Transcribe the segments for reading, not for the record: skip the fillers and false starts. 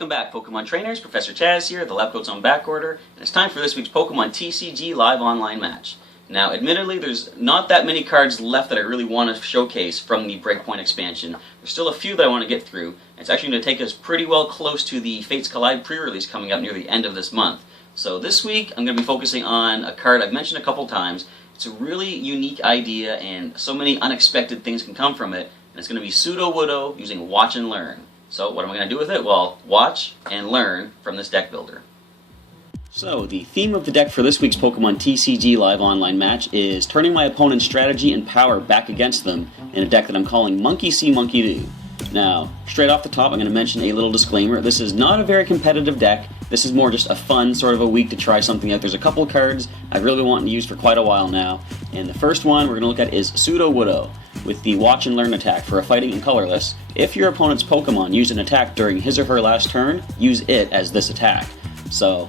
Welcome back, Pokemon trainers. Professor Chaz here, the lab coat's on back order, and it's time for this week's Pokemon TCG live online match. Now, admittedly, there's not that many cards left that I really want to showcase from the BREAKpoint expansion. There's still a few that I want to get through. It's actually going to take us pretty well close to the Fates Collide pre-release coming up near the end of this month. So this week, I'm going to be focusing on a card I've mentioned a couple times. It's a really unique idea, and so many unexpected things can come from it. And it's going to be Sudowoodo using Watch and Learn. So what am I going to do with it? Well, watch and learn from this deck builder. So the theme of the deck for this week's Pokemon TCG live online match is turning my opponent's strategy and power back against them in a deck that I'm calling Monkey See, Monkey Do. Now, straight off the top, I'm going to mention a little disclaimer. This is not a very competitive deck. This is more just a fun sort of a week to try something out. There's a couple of cards I've really been wanting to use for quite a while now. And the first one we're going to look at is Sudowoodo with the Watch and Learn attack for a fighting and colorless. If your opponent's Pokemon used an attack during his or her last turn, use it as this attack. So,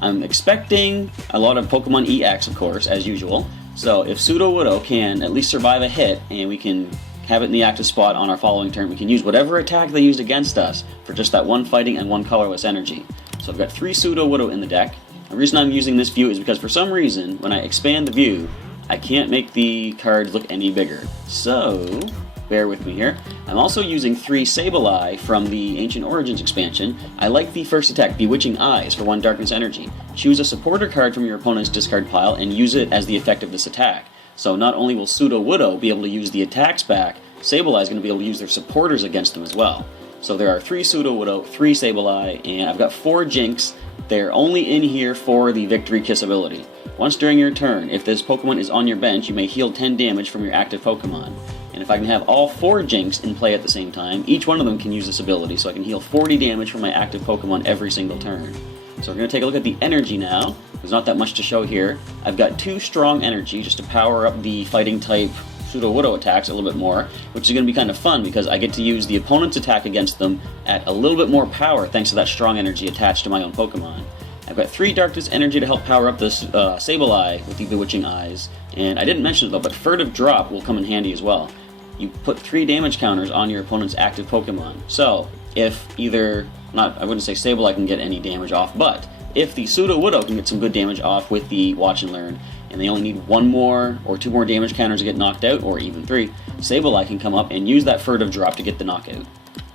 I'm expecting a lot of Pokémon-EX, of course, as usual. So if Sudowoodo can at least survive a hit, and we can have it in the active spot on our following turn, we can use whatever attack they used against us for just that one fighting and one colorless energy. So I've got 3 Sudowoodo in the deck. The reason I'm using this view is because for some reason, when I expand the view, I can't make the cards look any bigger. So, bear with me here. I'm also using 3 Sableye from the Ancient Origins expansion. I like the first attack, Bewitching Eyes, for 1 Darkness Energy. Choose a supporter card from your opponent's discard pile and use it as the effect of this attack. So not only will Sudowoodo be able to use the attacks back, Sableye is going to be able to use their supporters against them as well. So there are 3 Sudowoodo, 3 Sableye, and I've got 4 Jinx. They're only in here for the Victory Kiss ability. Once during your turn, if this Pokemon is on your bench, you may heal 10 damage from your active Pokemon. And if I can have all 4 Jinx in play at the same time, each one of them can use this ability, so I can heal 40 damage from my active Pokemon every single turn. So we're going to take a look at the energy now. There's not that much to show here. I've got 2 strong energy just to power up the fighting type Sudowoodo attacks a little bit more, which is going to be kind of fun because I get to use the opponent's attack against them at a little bit more power thanks to that strong energy attached to my own Pokemon. I've got 3 Darkness Energy to help power up this Sableye with the Bewitching Eyes, and I didn't mention it though, but Furtive Drop will come in handy as well. You put 3 damage counters on your opponent's active Pokemon. So, if either, I wouldn't say Sableye can get any damage off, but if the Sudowoodo can get some good damage off with the Watch and Learn, and they only need 1 more or 2 more damage counters to get knocked out, or even 3, Sableye can come up and use that Furtive Drop to get the knockout.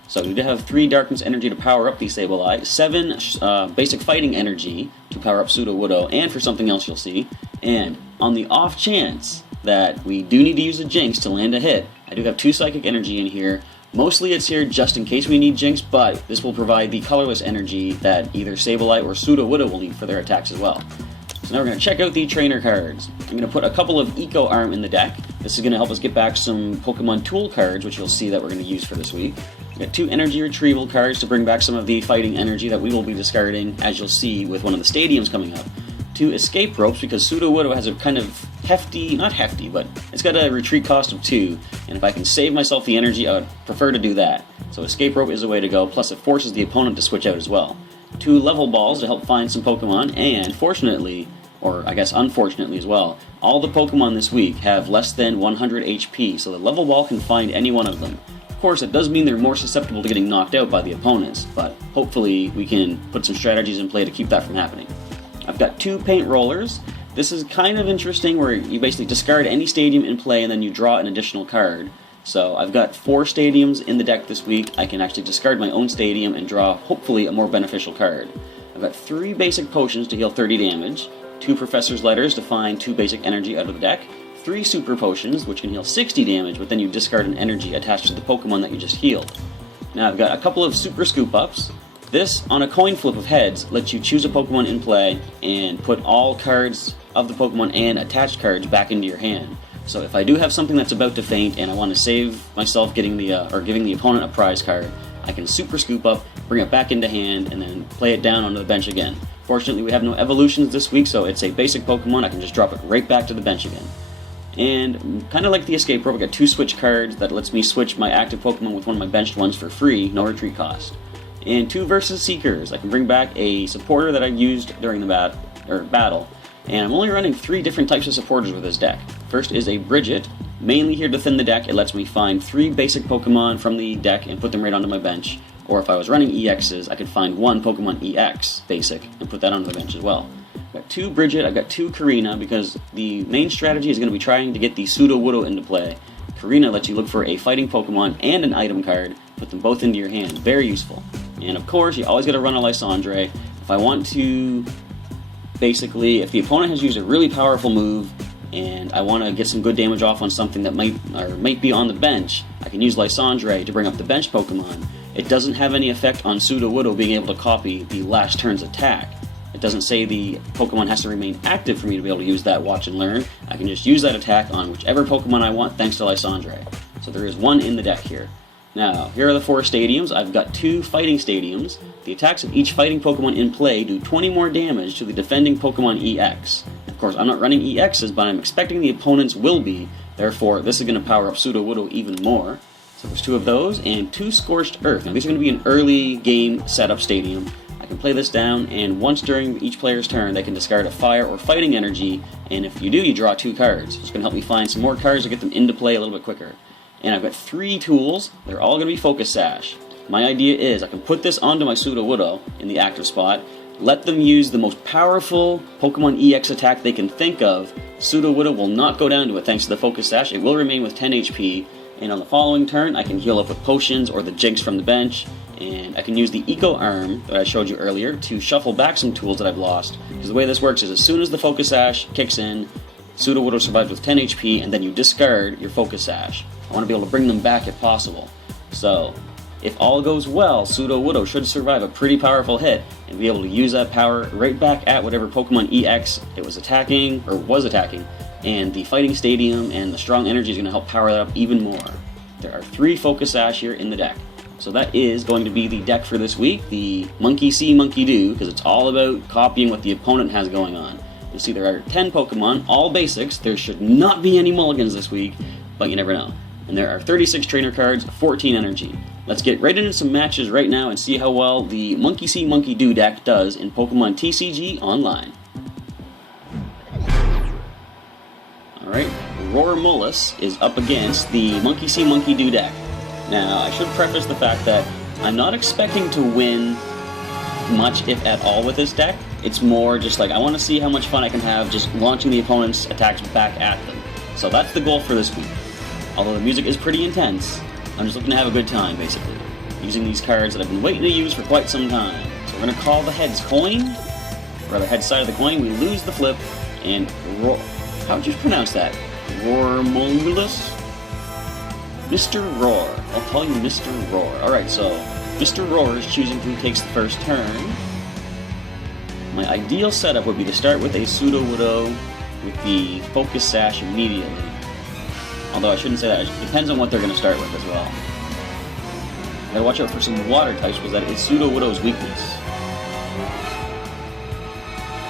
So we do have 3 Darkness Energy to power up the Sableye, 7 Basic Fighting Energy to power up Sudowoodo, and for something else you'll see. And on the off chance that we do need to use a Jinx to land a hit, I do have 2 Psychic Energy in here. Mostly it's here just in case we need Jinx, but this will provide the colorless energy that either Sableye or Sudowoodo will need for their attacks as well. So now we're going to check out the trainer cards. I'm going to put a couple of Eco Arm in the deck. This is going to help us get back some Pokemon Tool cards, which you'll see that we're going to use for this week. We've got 2 Energy Retrieval cards to bring back some of the fighting energy that we will be discarding, as you'll see with one of the stadiums coming up. 2 Escape Ropes, because Sudowoodo has a kind of hefty, not hefty, but it's got a retreat cost of 2, and if I can save myself the energy, I would prefer to do that. So Escape Rope is a way to go, plus it forces the opponent to switch out as well. 2 Level Balls to help find some Pokemon, and fortunately, or I guess unfortunately as well, all the Pokemon this week have less than 100 HP, so the Level Ball can find any one of them. Of course, it does mean they're more susceptible to getting knocked out by the opponents, but hopefully we can put some strategies in play to keep that from happening. I've got 2 Paint Rollers. This is kind of interesting where you basically discard any stadium in play and then you draw an additional card. So I've got 4 stadiums in the deck this week. I can actually discard my own stadium and draw, hopefully, a more beneficial card. I've got 3 Basic Potions to heal 30 damage, 2 Professor's Letters to find 2 Basic Energy out of the deck, 3 Super Potions, which can heal 60 damage, but then you discard an energy attached to the Pokemon that you just healed. Now I've got a couple of Super Scoop Ups. This, on a coin flip of heads, lets you choose a Pokemon in play and put all cards of the Pokemon and attached cards back into your hand. So if I do have something that's about to faint and I want to save myself giving the opponent a prize card, I can Super Scoop Up, bring it back into hand, and then play it down onto the bench again. Fortunately, we have no evolutions this week, so it's a basic Pokemon. I can just drop it right back to the bench again. And kind of like the Escape Rope, I got 2 Switch cards that lets me switch my active Pokemon with one of my benched ones for free, no retreat cost. And 2 Versus Seekers. I can bring back a supporter that I used during the battle. And I'm only running 3 different types of supporters with this deck. First is a Bridget, mainly here to thin the deck. It lets me find 3 basic Pokemon from the deck and put them right onto my bench. Or if I was running EXs, I could find one Pokemon-EX basic and put that onto the bench as well. I've got 2 Bridget, I've got 2 Karina, because the main strategy is going to be trying to get the Sudowoodo into play. Karina lets you look for a fighting Pokemon and an item card, put them both into your hand. Very useful. And of course, you always got to run a Lysandre. If I want to, basically, if the opponent has used a really powerful move, and I want to get some good damage off on something that might be on the bench, I can use Lysandre to bring up the bench Pokemon. It doesn't have any effect on Sudowoodo being able to copy the last turn's attack. It doesn't say the Pokemon has to remain active for me to be able to use that Watch and Learn. I can just use that attack on whichever Pokemon I want thanks to Lysandre. So there is 1 in the deck here. Now, here are the 4 stadiums. I've got 2 fighting stadiums. The attacks of each fighting Pokemon in play do 20 more damage to the defending Pokemon-EX. Of course, I'm not running EXs, but I'm expecting the opponents will be. Therefore, this is going to power up Sudowoodo even more. So there's 2 of those, and 2 Scorched Earth. Now, these are going to be an early game setup stadium. I can play this down, and once during each player's turn, they can discard a fire or fighting energy, and if you do, you draw 2 cards. It's going to help me find some more cards to get them into play a little bit quicker. And I've got 3 tools. They're all going to be Focus Sash. My idea is I can put this onto my Sudowoodo in the active spot, let them use the most powerful Pokemon-EX attack they can think of. Sudowoodo will not go down to it thanks to the Focus Sash. It will remain with 10 HP, and on the following turn, I can heal up with potions or the Jinx from the bench, and I can use the Eco Arm that I showed you earlier to shuffle back some tools that I've lost. Because the way this works is as soon as the Focus Sash kicks in, Sudowoodo survives with 10 HP, and then you discard your Focus Sash. I want to be able to bring them back if possible. So, if all goes well, Sudowoodo should survive a pretty powerful hit and be able to use that power right back at whatever Pokemon-EX it was attacking, and the Fighting Stadium and the Strong Energy is going to help power that up even more. There are 3 Focus Sash here in the deck. So that is going to be the deck for this week, the Monkey See, Monkey Do, because it's all about copying what the opponent has going on. You'll see there are 10 Pokemon, all basics. There should not be any mulligans this week, but you never know. And there are 36 trainer cards, 14 energy. Let's get right into some matches right now and see how well the Monkey See, Monkey Do deck does in Pokemon TCG Online. Alright, Roarmolus is up against the Monkey See, Monkey Do deck. Now, I should preface the fact that I'm not expecting to win much, if at all, with this deck. It's more just like, I want to see how much fun I can have just launching the opponent's attacks back at them. So that's the goal for this week. Although the music is pretty intense, I'm just looking to have a good time, basically. Using these cards that I've been waiting to use for quite some time. So we're going to call the heads coin, or rather head side of the coin, we lose the flip, and how would you pronounce that? Roarmolus? Mr. Roar. I'll call you Mr. Roar. Alright, so Mr. Roar is choosing who takes the first turn. My ideal setup would be to start with a Sudowoodo with the Focus Sash immediately. Although I shouldn't say that, it depends on what they're going to start with as well. Gotta watch out for some water types because that is Sudowoodo's weakness.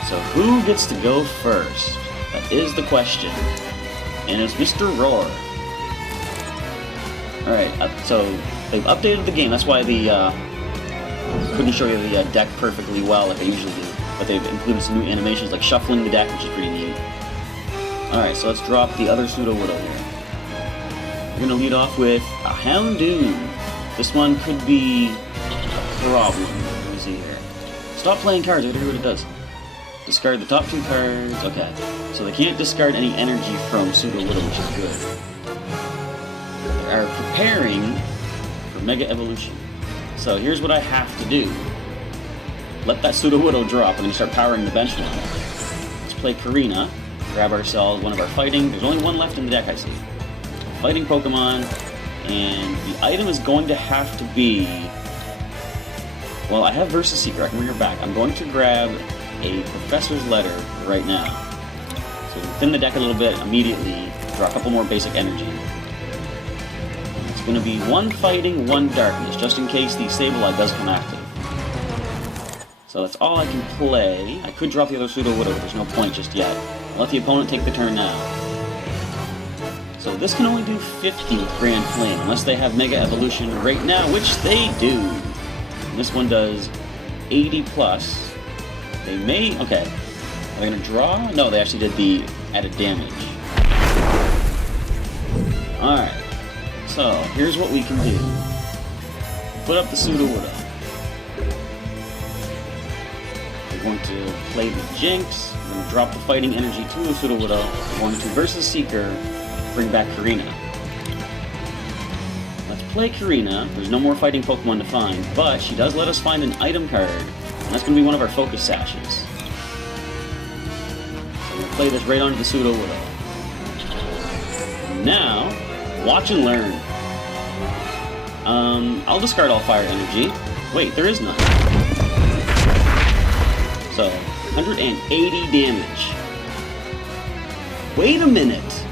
So who gets to go first? That is the question. And it's Mr. Roar. Alright, so they've updated the game. That's why the couldn't show you the deck perfectly well like they usually do. But they've included some new animations like shuffling the deck, which is pretty neat. Alright, so let's drop the other Sudowoodo here. We're going to lead off with a Houndoom. This one could be a problem. Let me see here. Stop playing cards. I gotta hear what it does. Discard the top 2 cards. Okay. So they can't discard any energy from Sudowoodo, which is good. They are preparing for Mega Evolution. So here's what I have to do. Let that Sudowoodo drop and then start powering the bench now. Let's play Karina. Grab ourselves one of our fighting. There's only one left in the deck, I see. Fighting Pokemon. And the item is going to have to be... Well, I have Versus Seeker. I can bring her back. I'm going to grab a Professor's Letter right now. So thin the deck a little bit immediately. Draw a couple more basic energy. It's going to be 1 Fighting, 1 Darkness, just in case the Sableye does come active. So that's all I can play. I could drop the other Sudowoodo, but there's no point just yet. I'll let the opponent take the turn now. So this can only do 50 with Grand Flame, unless they have Mega Evolution right now, which they do. And this one does 80 plus. They may... Okay. Are they going to draw? No, they actually did the added damage. Alright. So, here's what we can do. put up the Sudowoodo. We're going to play the Jinx. We're going to drop the fighting energy to the Sudowoodo. We're going to versus Seeker, bring back Karina. Let's play Karina. There's no more fighting Pokemon to find, but she does let us find an item card, and that's going to be one of our Focus Sashes. So we're going to play this right onto the Sudowoodo. Now, watch and learn. I'll discard all fire energy. Wait, there is none. So, 180 damage. Wait a minute!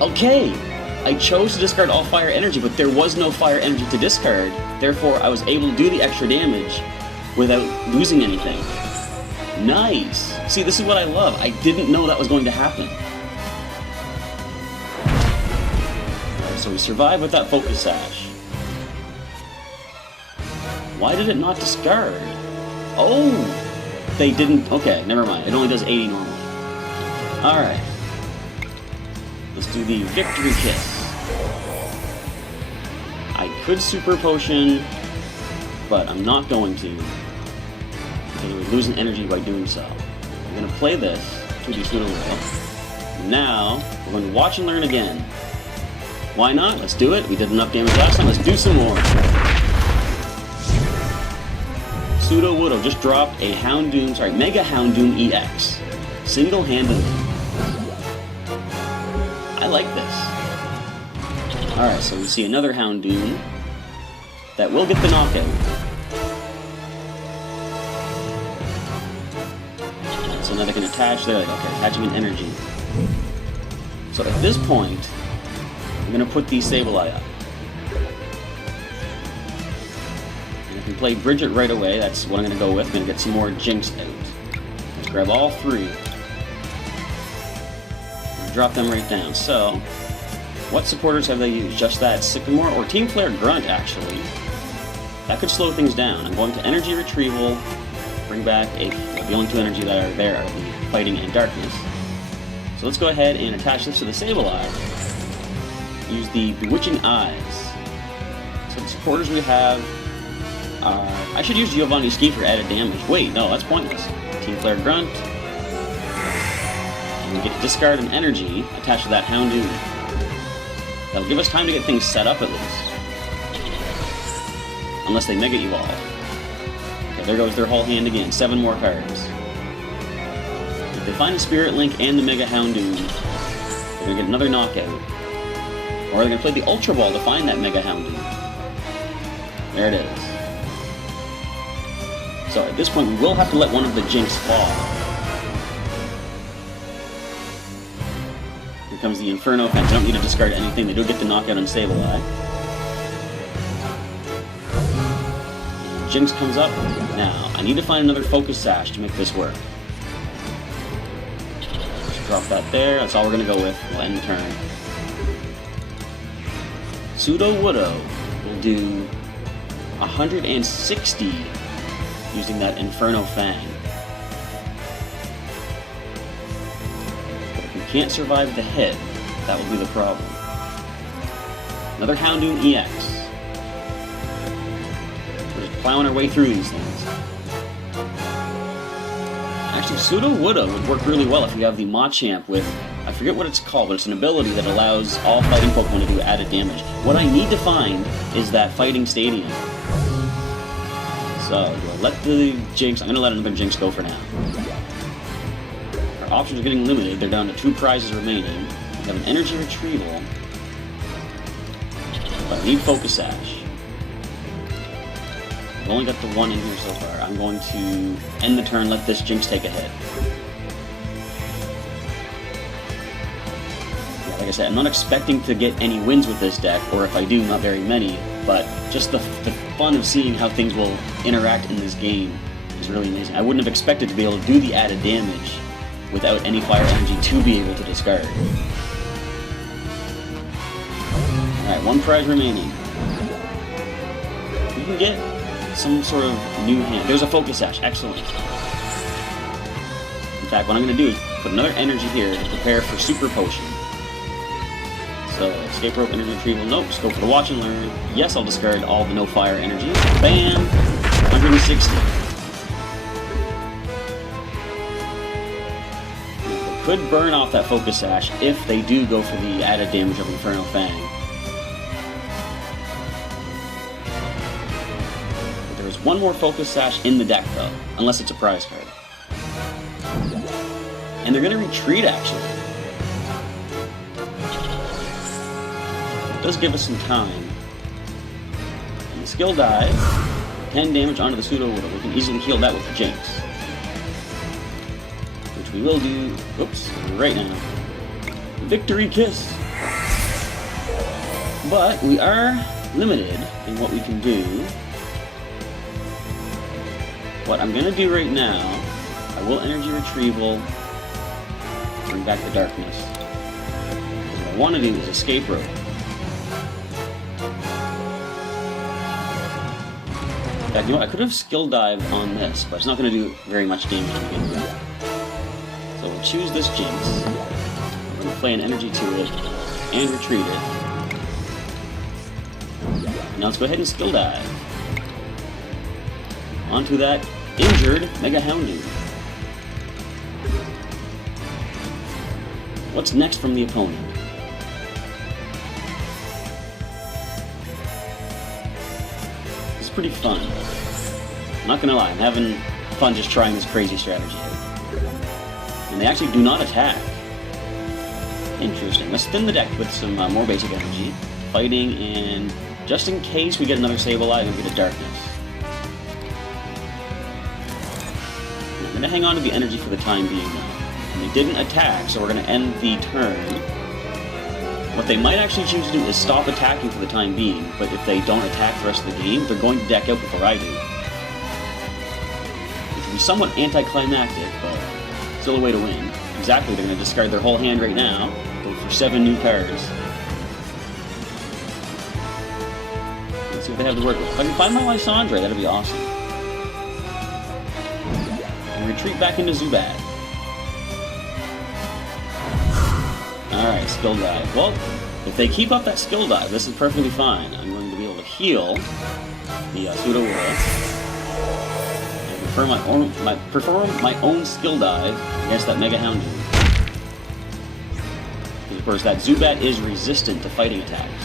Okay, I chose to discard all fire energy, but there was no fire energy to discard. Therefore, I was able to do the extra damage without losing anything. Nice! See, this is what I love. I didn't know that was going to happen. Alright, so we survived with that Focus Sash. Why did it not discard? Oh! They didn't... Okay, never mind. It only does 80 normally. Alright. Let's do the Victory Kiss. I could Super Potion, but I'm not going to, because I would lose an energy by doing so. I'm going to play this to the Sudowoodo. Now, we're going to watch and learn again. Why not? Let's do it. We did enough damage last time. Let's do some more. Sudowoodo just dropped a Mega Houndoom-EX. Single-handedly. I like this. Alright, so we see another Houndoom that will get the knockout. So now they can attach there. Okay, attaching an energy. So at this point, I'm going to put the Sableye up. And I can play Bridget right away. That's what I'm going to go with. I'm going to get some more Jinx out. Let's grab all three. Drop them right down. So, what supporters have they used? Just that Sycamore or Team Flare Grunt, actually. That could slow things down. I'm going to Energy Retrieval, bring back the only two energy that are there are the Fighting and Darkness. So let's go ahead and attach this to the Sableye. Use the Bewitching Eyes. So the supporters we have are... I should use Giovanni Ski for added damage. Wait, no, that's pointless. Team Flare Grunt. We get to discard an energy attached to that Houndoom. That'll give us time to get things set up at least. Unless they Mega Evolve. Okay, there goes their whole hand again. 7 more cards. If they find a Spirit Link and the Mega Houndoom, they're going to get another knockout. Or they're going to play the Ultra Ball to find that Mega Houndoom. There it is. So at this point we will have to let one of the Jinx fall. Here comes the Inferno Fence. I don't need to discard anything. They do get the knockout on Sableye. Jinx comes up. Now, I need to find another Focus Sash to make this work. Just drop that there. That's all we're going to go with. We'll end the turn. Sudowoodo will do 160 using that Inferno Fang. Can't survive the hit, that will be the problem. Another Houndoom-EX. We're just plowing our way through these things. Actually, Sudowoodo would work really well if you have the Machamp with, I forget what it's called, but it's an ability that allows all fighting Pokemon to do added damage. What I need to find is that Fighting Stadium. So, do I let the Jinx... I'm going to let another Jinx go for now. Our options are getting limited. They're down to 2 prizes remaining. We have an Energy Retrieval. But I need Focus Sash. I've only got the 1 in here so far. I'm going to end the turn, let this Jinx take a hit. Yeah, like I said, I'm not expecting to get any wins with this deck, or if I do, not very many, but just the fun of seeing how things will interact in this game is really amazing. I wouldn't have expected to be able to do the added damage without any fire energy to be able to discard. Alright, 1 prize remaining. We can get some sort of new hand. There's a Focus Sash. Excellent. In fact, what I'm going to do is put another energy here to prepare for Super Potion. So, escape rope, energy retrieval, nope, just go for the watch and learn. Yes, I'll discard all the no fire energy. Bam! 160. They could burn off that Focus Sash if they do go for the added damage of Infernal Fang. But there is one more Focus Sash in the deck though, unless it's a prize card. And they're going to retreat actually. Does give us some time. And the skill dive, 10 damage onto the Sudowoodo. We can easily heal that with the Jinx. Which we will do, oops, right now. Victory Kiss! But we are limited in what we can do. What I'm going to do right now, I will energy retrieval, bring back the darkness. What I want to do is escape rope. You know what, I could have skill dive on this, but it's not going to do very much damage to begin with. So we'll choose this Jinx. We're going to play an energy to it and retreat it. Now let's go ahead and skill dive. Onto that injured Mega Houndoom. What's next from the opponent? Pretty fun. I'm not gonna lie, I'm having fun just trying this crazy strategy out. And they actually do not attack. Interesting. Let's thin the deck with some more basic energy. Fighting, and just in case we get another Sableye, I'm gonna get a darkness. I'm gonna hang on to the energy for the time being though. And they didn't attack, so we're gonna end the turn. What they might actually choose to do is stop attacking for the time being, but if they don't attack the rest of the game, they're going to deck out before I do. Which will be somewhat anticlimactic, but still a way to win. Exactly, they're going to discard their whole hand right now, go for 7 new cards. Let's see what they have to work with. If I can find my Lysandre, that'd be awesome. And retreat back into Zubat. Alright, skill dive. Well, if they keep up that skill dive, this is perfectly fine. I'm going to be able to heal the Sudowoodo and perform my own skill dive against that Mega Houndoom. Because of course that Zubat is resistant to fighting attacks.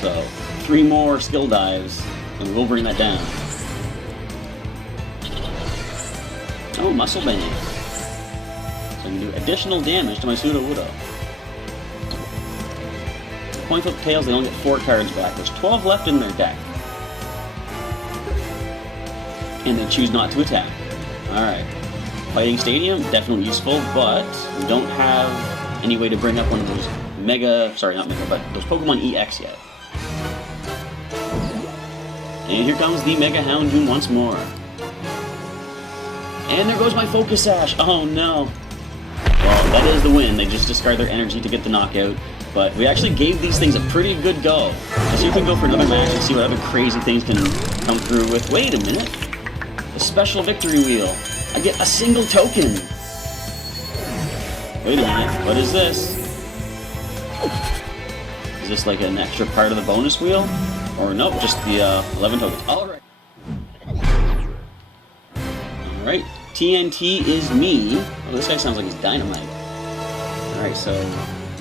So, 3 more skill dives and we'll bring that down. Oh, Muscle Band. So I can do additional damage to my Sudowoodo. Point Flip Tails, they only get 4 cards back. There's 12 left in their deck. And they choose not to attack. Alright. Fighting Stadium, definitely useful, but we don't have any way to bring up one of those those Pokémon-EX yet. And here comes the Mega Houndoom once more. And there goes my Focus Sash! Oh no! Well, that is the win. They just discard their energy to get the knockout. But we actually gave these things a pretty good go. So you can go for another match and see what other crazy things can come through with. Wait a minute! The special victory wheel. I get a single token! Wait a minute, what is this? Is this like an extra part of the bonus wheel? Or nope, just the 11 tokens. Alright. Alright, TNT is me. Oh, this guy sounds like he's dynamite. Alright, so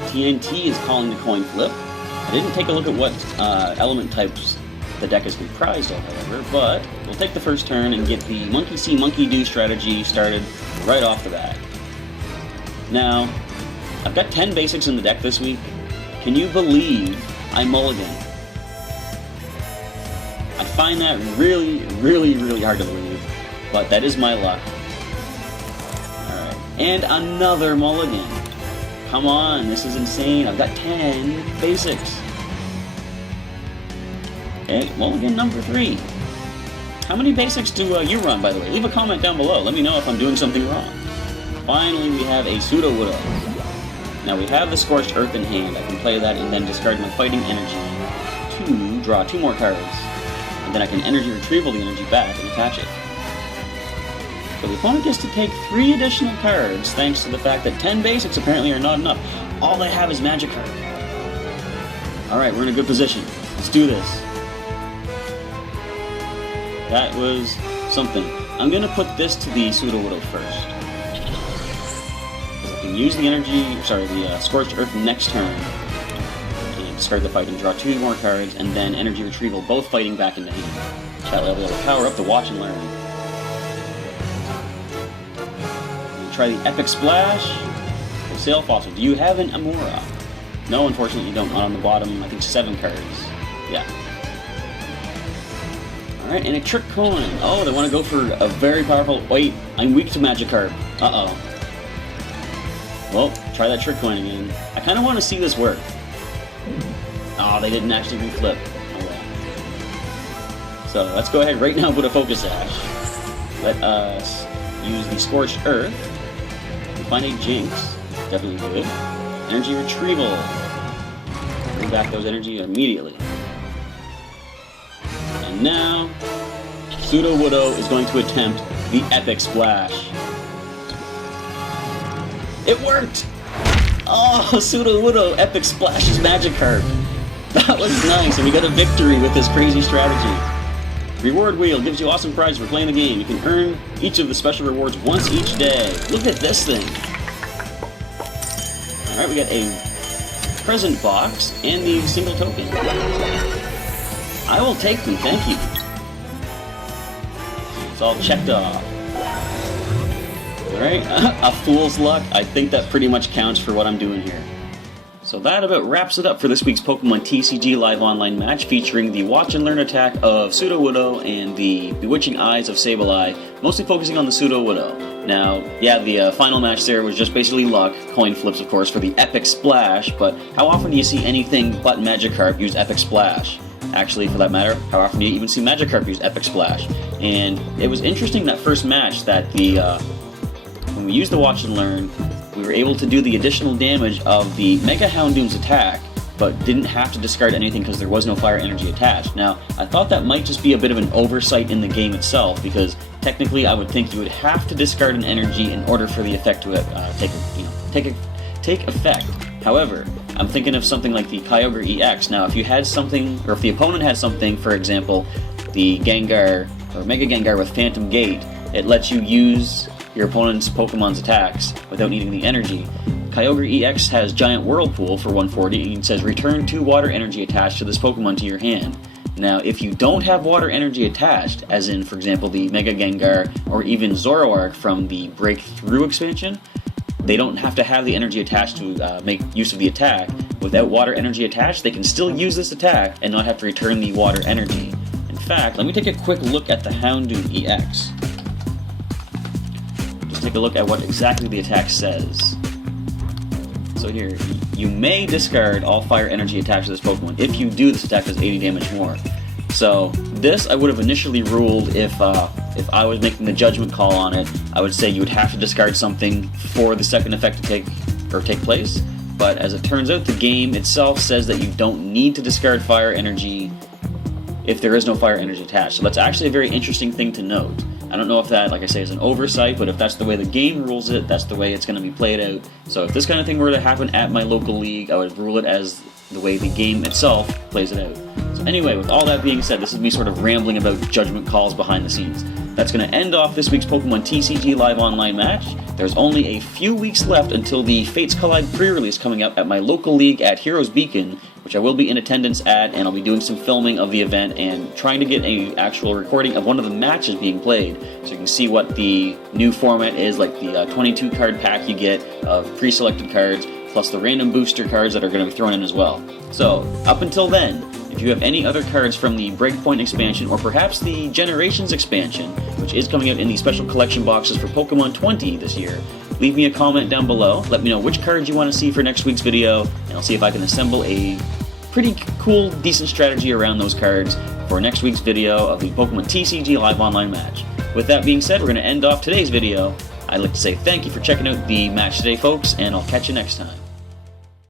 TNT is calling the coin flip. I didn't take a look at what element types the deck is comprised of, however, but we'll take the first turn and get the Monkey See, Monkey Do strategy started right off the bat. Now, I've got 10 basics in the deck this week. Can you believe I mulligan? I find that really, really, really hard to believe, but that is my luck. Alright, and another mulligan. Come on, this is insane. I've got 10 basics. Okay, mulligan number 3. How many basics do you run, by the way? Leave a comment down below. Let me know if I'm doing something wrong. Finally, we have a Sudowoodo. Now, we have the Scorched Earth in hand. I can play that and then discard my fighting energy to draw 2 more cards. And then I can energy retrieval the energy back and attach it. So the opponent gets to take 3 additional cards, thanks to the fact that 10 basics apparently are not enough. All they have is magic cards. Alright, we're in a good position. Let's do this. That was something. I'm going to put this to the Sudowoodo first. I can use the the Scorched Earth next turn, and discard the fight and draw 2 more cards, and then Energy Retrieval, both fighting back into hand. That will be able to power up the Watch and Learn. Try the Epic Splash. Sail Fossil. Do you have an Amura? No, unfortunately you don't. Not on the bottom, I think 7 cards. Yeah. Alright, and a Trick Coin. Oh, they want to go for a very powerful... Wait, I'm weak to Magikarp. Uh-oh. Well, try that Trick Coin again. I kind of want to see this work. Oh, they didn't actually reflip. Oh well. So, let's go ahead right now and put a Focus Sash. Let us use the Scorched Earth. Find a Jinx. Definitely good. Energy Retrieval. Bring back those energy immediately. And now, Sudowoodo is going to attempt the Epic Splash. It worked! Oh, Sudowoodo Epic Splashes Magikarp. That was nice, and we got a victory with this crazy strategy. Reward Wheel gives you awesome prizes for playing the game. You can earn each of the special rewards once each day. Look at this thing. Alright, we got a present box and the single token. I will take them, thank you. It's all checked off. Alright, a Fool's Luck. I think that pretty much counts for what I'm doing here. So that about wraps it up for this week's Pokemon TCG Live Online match, featuring the Watch and Learn attack of Sudowoodo and the Bewitching Eyes of Sableye, mostly focusing on the Sudowoodo. Now, yeah, the final match there was just basically luck, coin flips of course, for the Epic Splash, but how often do you see anything but Magikarp use Epic Splash? Actually, for that matter, how often do you even see Magikarp use Epic Splash? And it was interesting that first match that when we used the Watch and Learn, we were able to do the additional damage of the Mega Houndoom's attack, but didn't have to discard anything because there was no fire energy attached. Now, I thought that might just be a bit of an oversight in the game itself, because technically I would think you would have to discard an energy in order for the effect to take effect. However, I'm thinking of something like the Kyogre-EX. Now, if you had something, or if the opponent had something, for example, the Gengar, or Mega Gengar with Phantom Gate, it lets you use your opponent's Pokemon's attacks without needing the energy. Kyogre-EX has Giant Whirlpool for 140, and it says return 2 water energy attached to this Pokemon to your hand. Now, if you don't have water energy attached, as in, for example, the Mega Gengar or even Zoroark from the Breakthrough expansion, they don't have to have the energy attached to make use of the attack. Without water energy attached, they can still use this attack and not have to return the water energy. In fact, let me take a quick look at the Houndoom-EX. Just take a look at what exactly the attack says. So here, you may discard all fire energy attached to this Pokemon. If you do, this attack does 80 damage more. So this I would have initially ruled if I was making the judgment call on it. I would say you would have to discard something for the second effect to take place. But as it turns out, the game itself says that you don't need to discard fire energy if there is no fire energy attached. So that's actually a very interesting thing to note. I don't know if that, like I say, is an oversight, but if that's the way the game rules it, that's the way it's going to be played out. So if this kind of thing were to happen at my local league, I would rule it as the way the game itself plays it out. So anyway, with all that being said, this is me sort of rambling about judgment calls behind the scenes. That's going to end off this week's Pokemon TCG Live Online match. There's only a few weeks left until the Fates Collide pre-release coming up at my local league at Heroes Beacon, which I will be in attendance at, and I'll be doing some filming of the event and trying to get an actual recording of one of the matches being played, so you can see what the new format is, like the 22 card pack you get of pre-selected cards, plus the random booster cards that are going to be thrown in as well. So, up until then, if you have any other cards from the BREAKpoint expansion, or perhaps the Generations expansion, which is coming out in the special collection boxes for Pokemon 20 this year, leave me a comment down below. Let me know which cards you want to see for next week's video, and I'll see if I can assemble a pretty cool, decent strategy around those cards for next week's video of the Pokemon TCG Live Online match. With that being said, we're going to end off today's video. I'd like to say thank you for checking out the match today, folks, and I'll catch you next time.